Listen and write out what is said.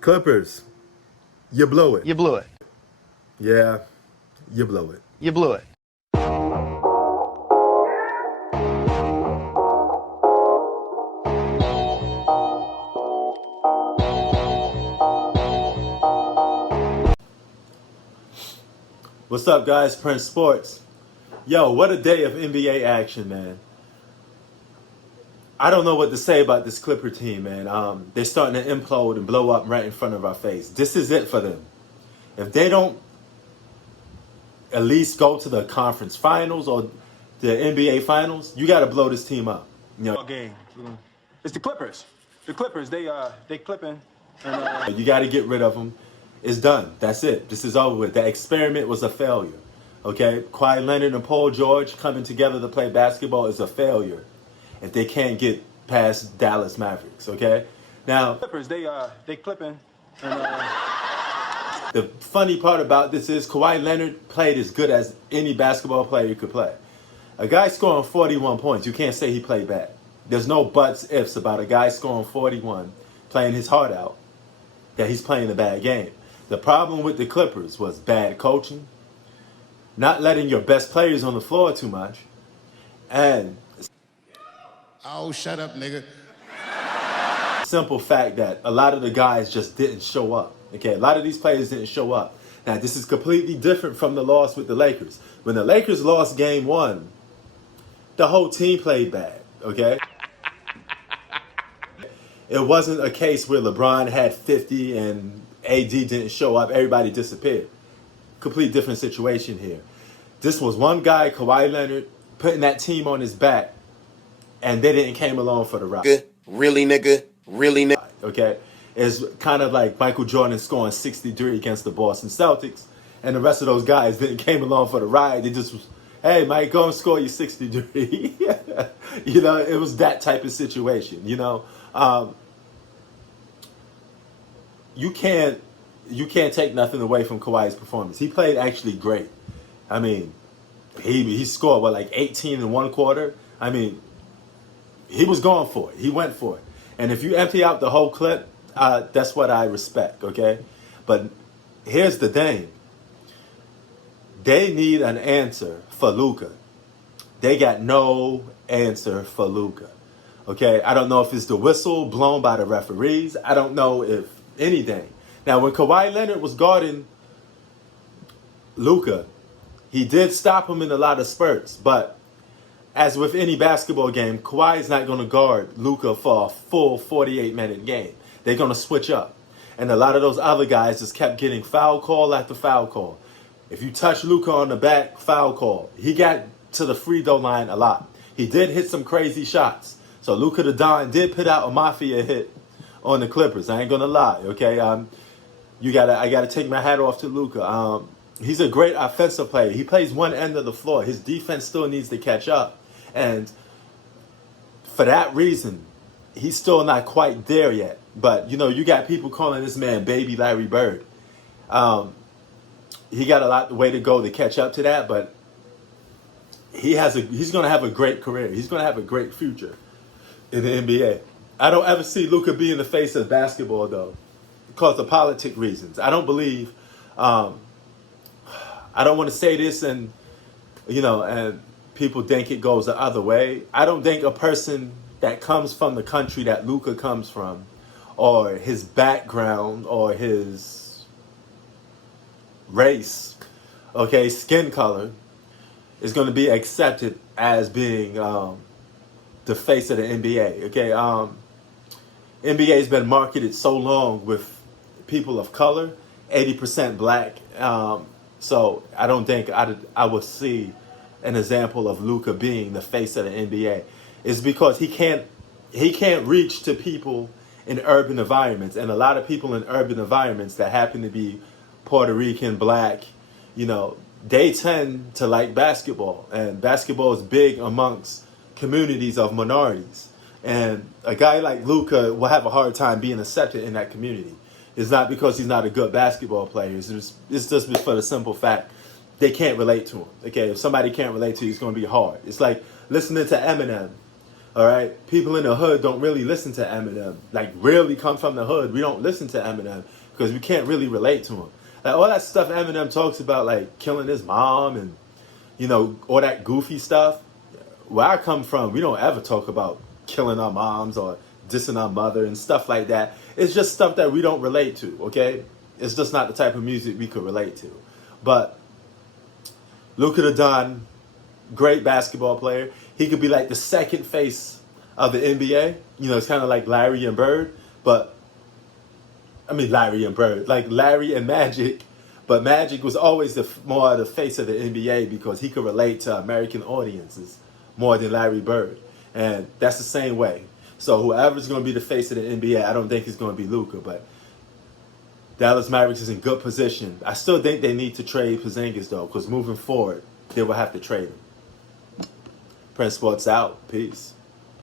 Clippers, you blow it. You blew it. Yeah, you blow it. You blew it. What's up, guys? Prince Sports. Yo, what a day of NBA action, man. I don't know what to say about this Clipper team, man. They're starting to implode and blow up right in front of our face. This is it for them. If they don't at least go to the conference finals or the NBA finals, you got to blow this team up. You know, Game. It's the Clippers. The Clippers. They clipping. And, you got to get rid of them. It's done. That's it. This is over with. The experiment was a failure. Okay, Kawhi Leonard and Paul George coming together to play basketball is a failure if they can't get past Dallas Mavericks. Okay, now Clippers. They clipping. And, the funny part about this is Kawhi Leonard played as good as any basketball player could play. A guy scoring 41 points, you can't say he played bad. There's no buts, ifs about a guy scoring 41, playing his heart out, that he's playing a bad game. The problem with the Clippers was bad coaching, not letting your best players on the floor too much, and Oh, shut up, nigga. simple fact that a lot of the guys just didn't show up. Okay, a lot of these players didn't show up. Now, this is completely different from the loss with the Lakers. When the Lakers lost game one, the whole team played bad, okay? It wasn't a case where LeBron had 50 and AD didn't show up, everybody disappeared. Complete different situation here. This was one guy, Kawhi Leonard, putting that team on his back, and they didn't came along for the ride. Really, nigga? Really, nigga? Okay? It's kind of like Michael Jordan scoring 63 against the Boston Celtics, and the rest of those guys didn't came along for the ride. They just was, hey, Mike, go and score your 63. You know, it was that type of situation, you know. You can't take nothing away from Kawhi's performance. He played actually great. I mean, he scored, what, like 18 in one quarter? I mean, he was going for it. He went for it. And if you empty out the whole clip, that's what I respect, okay? But here's the thing. They need an answer for Luka. They got no answer for Luka, okay? I don't know if it's the whistle blown by the referees. I don't know if anything. Now, when Kawhi Leonard was guarding Luka, he did stop him in a lot of spurts. But as with any basketball game, Kawhi is not going to guard Luka for a full 48-minute game. They're going to switch up. And a lot of those other guys just kept getting foul call after foul call. If you touch Luka on the back, foul call. He got to the free throw line a lot. He did hit some crazy shots. So Luka the Don did put out a mafia hit on the Clippers. I ain't gonna lie, okay? I gotta take my hat off to Luka. He's a great offensive player. He plays one end of the floor. His defense still needs to catch up, and for that reason, he's still not quite there yet. But you know, you got people calling this man Baby Larry Bird. He got a lot way to go to catch up to that, but he's gonna have a great career. He's gonna have a great future in the NBA. I don't ever see Luka being the face of basketball, though, because of politic reasons. I don't believe. I don't want to say this, and you know, and people think it goes the other way. I don't think a person that comes from the country that Luka comes from, or his background, or his race, okay, skin color, is going to be accepted as being the face of the NBA. Okay, NBA has been marketed so long with people of color, 80% black. So I don't think I would see an example of Luka being the face of the NBA. It's because he can't reach to people in urban environments, and a lot of people in urban environments that happen to be Puerto Rican, black, you know, they tend to like basketball, and basketball is big amongst communities of minorities. And a guy like Luka will have a hard time being accepted in that community. It's not because he's not a good basketball player. It's just for the simple fact they can't relate to him. Okay, if somebody can't relate to you, it's going to be hard. It's like listening to Eminem All right, people in the hood don't really listen to Eminem. Like, really come from the hood. We don't listen to Eminem because we can't really relate to him. Like, all that stuff Eminem talks about, like killing his mom and, you know, all that goofy stuff. Where I come from, we don't ever talk about killing our moms or dissing our mother and stuff like that. It's just stuff that we don't relate to, okay? It's just not the type of music we could relate to. But Luka Doncic, great basketball player. He could be like the second face of the NBA. You know, it's kind of like Larry and Bird, but Larry and Bird, like Larry and Magic, but Magic was always more the face of the NBA because he could relate to American audiences more than Larry Bird, and that's the same way. So whoever's going to be the face of the NBA, I don't think it's going to be Luka, but Dallas Mavericks is in good position. I still think they need to trade Porzingis though, because moving forward, they will have to trade him. Prince Sports out. Peace.